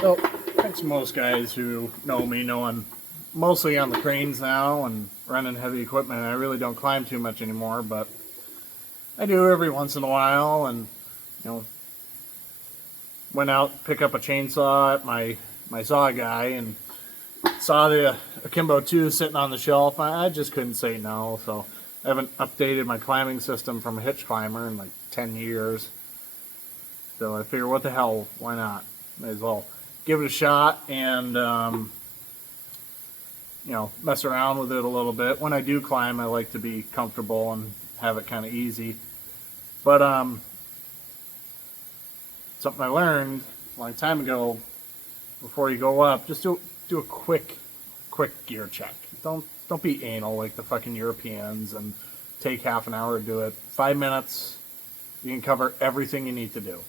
So, thanks to most guys who know me, know I'm mostly on the cranes now and running heavy equipment. I really don't climb too much anymore, but I do every once in a while. And you know, went out pick up a chainsaw at my saw guy and saw the Akimbo 2 sitting on the shelf. I just couldn't say no. So I haven't updated my climbing system from a hitch climber in like 10 years. So I figure, what the hell? Why not? May as well give it a shot and mess around with it a little bit. When I do climb, I like to be comfortable and have it kind of easy. But something I learned a long time ago: before you go up, just do a quick gear check. Don't be anal like the fucking Europeans and take half an hour to do it. 5 minutes, you can cover everything you need to do.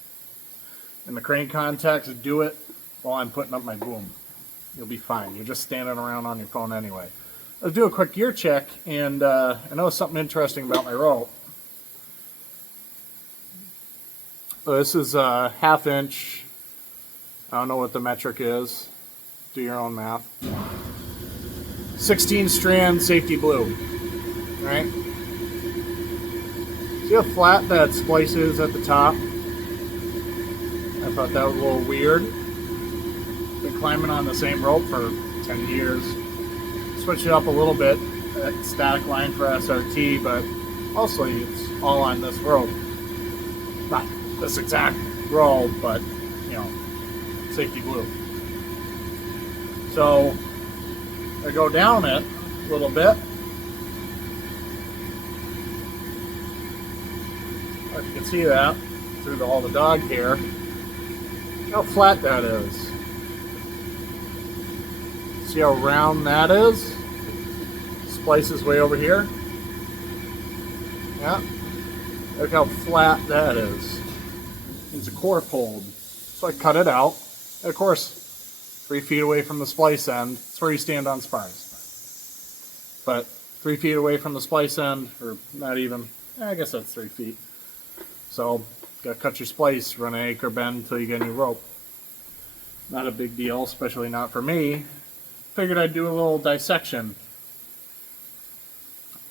In the crane context, do it while I'm putting up my boom. You'll be fine. You're just standing around on your phone anyway. Let's do a quick gear check, and I know something interesting about my rope. So this is a ½ inch. I don't know what the metric is. Do your own math. 16 strand safety blue. Right? See how flat that splice is at the top? I thought that was a little weird. Been climbing on the same rope for 10 years. Switched it up a little bit. Static line for SRT, but mostly it's all on this rope. Not this exact rope, but safety blue. So I go down it a little bit. If you can see that through all the dog hair. How flat that is. See how round that is? Splice is way over here. Yeah. Look how flat that is. It's a core pulled. So I cut it out. And of course, 3 feet away from the splice end, it's where you stand on spars. But 3 feet away from the splice end, or not even, I guess that's 3 feet. So, gotta cut your splice, run an anchor bend until you get a new rope. Not a big deal, especially not for me. Figured I'd do a little dissection.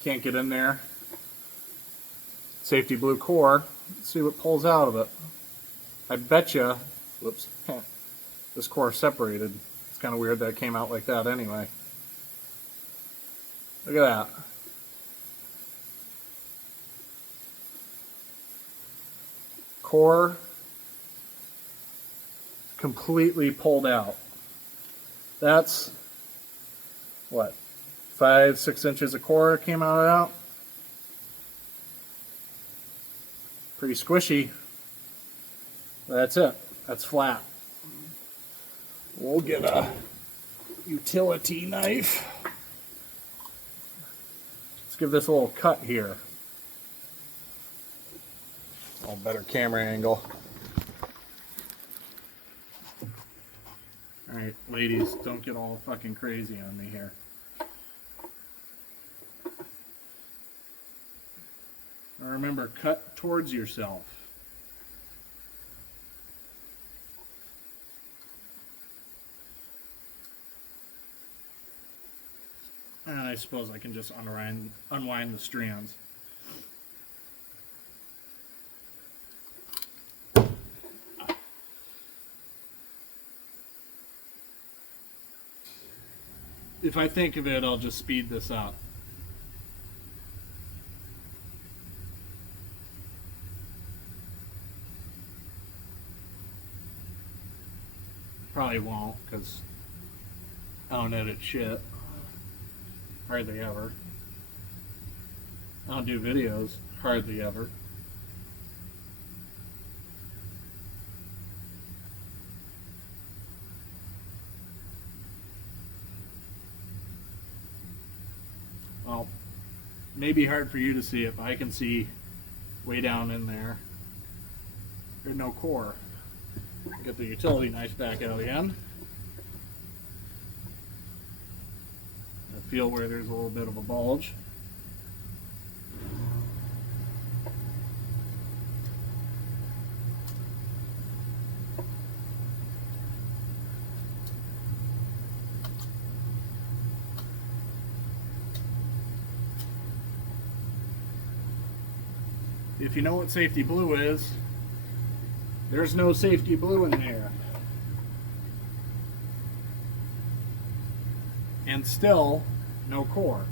Can't get in there. Safety blue core. Let's see what pulls out of it. I betcha, whoops, this core separated. It's kind of weird that it came out like that anyway. Look at that. Core completely pulled out. That's what, 5-6 inches of core came out of that. Pretty squishy. That's it. That's flat. We'll get a utility knife. Let's give this a little cut here. A better camera angle. Alright, ladies, don't get all fucking crazy on me here. Now remember, cut towards yourself. And I suppose I can just unwind the strands. If I think of it, I'll just speed this up. Probably won't, because I don't edit shit. Hardly ever. I don't do videos. Hardly ever. Well, may be hard for you to see it, but I can see way down in there. There's no core. Get the utility knife back out again. I feel where there's a little bit of a bulge. if you know what safety blue is, there's no safety blue in there. And still, no core.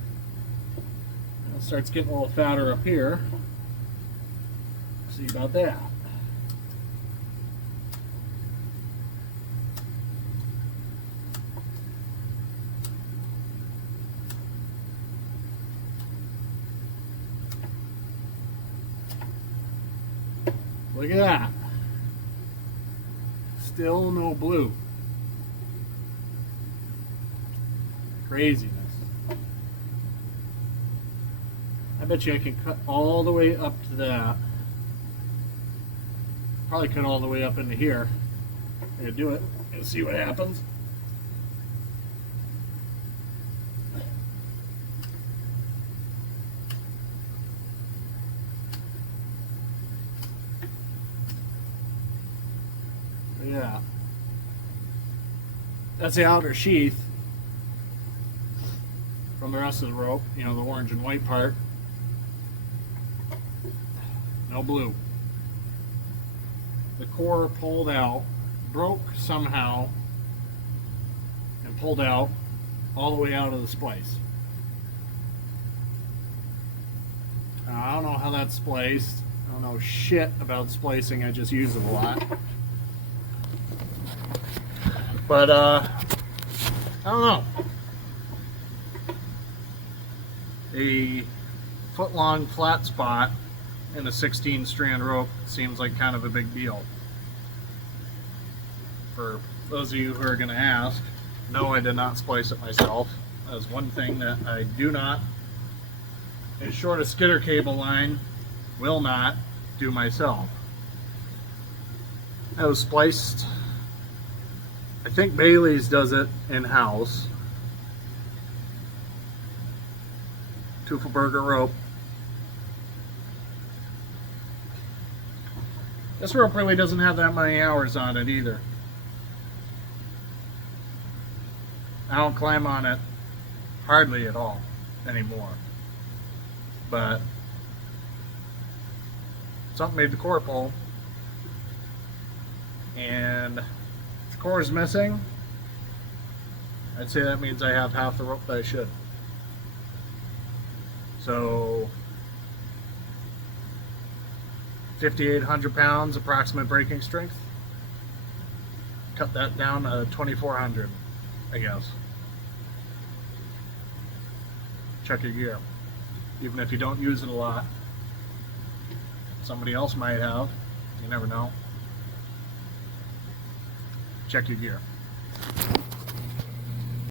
It starts getting a little fatter up here. See about that. Look at that. Still no blue. Craziness. I bet you I can cut all the way up to that. Probably cut all the way up into here. I'm gonna do it and see what happens. Yeah. That's the outer sheath from the rest of the rope, you know, the orange and white part. No blue. The core pulled out, broke somehow, and pulled out all the way out of the splice. I don't know how that's spliced. I don't know shit about splicing, I just use it a lot. But, I don't know. A foot-long flat spot in a 16-strand rope seems like kind of a big deal. For those of you who are going to ask, no, I did not splice it myself. That's one thing that I do not, as short a skidder cable line, will not do myself. I was spliced, I think Bailey's does it in-house. Teufelberger rope. This rope really doesn't have that many hours on it either. I don't climb on it hardly at all anymore. But something made the core pull. And if the core is missing, I'd say that means I have half the rope that I should. So 5,800 pounds approximate breaking strength. Cut that down to 2,400, I guess. Check your gear. Even if you don't use it a lot, somebody else might have. You never know. Check your gear.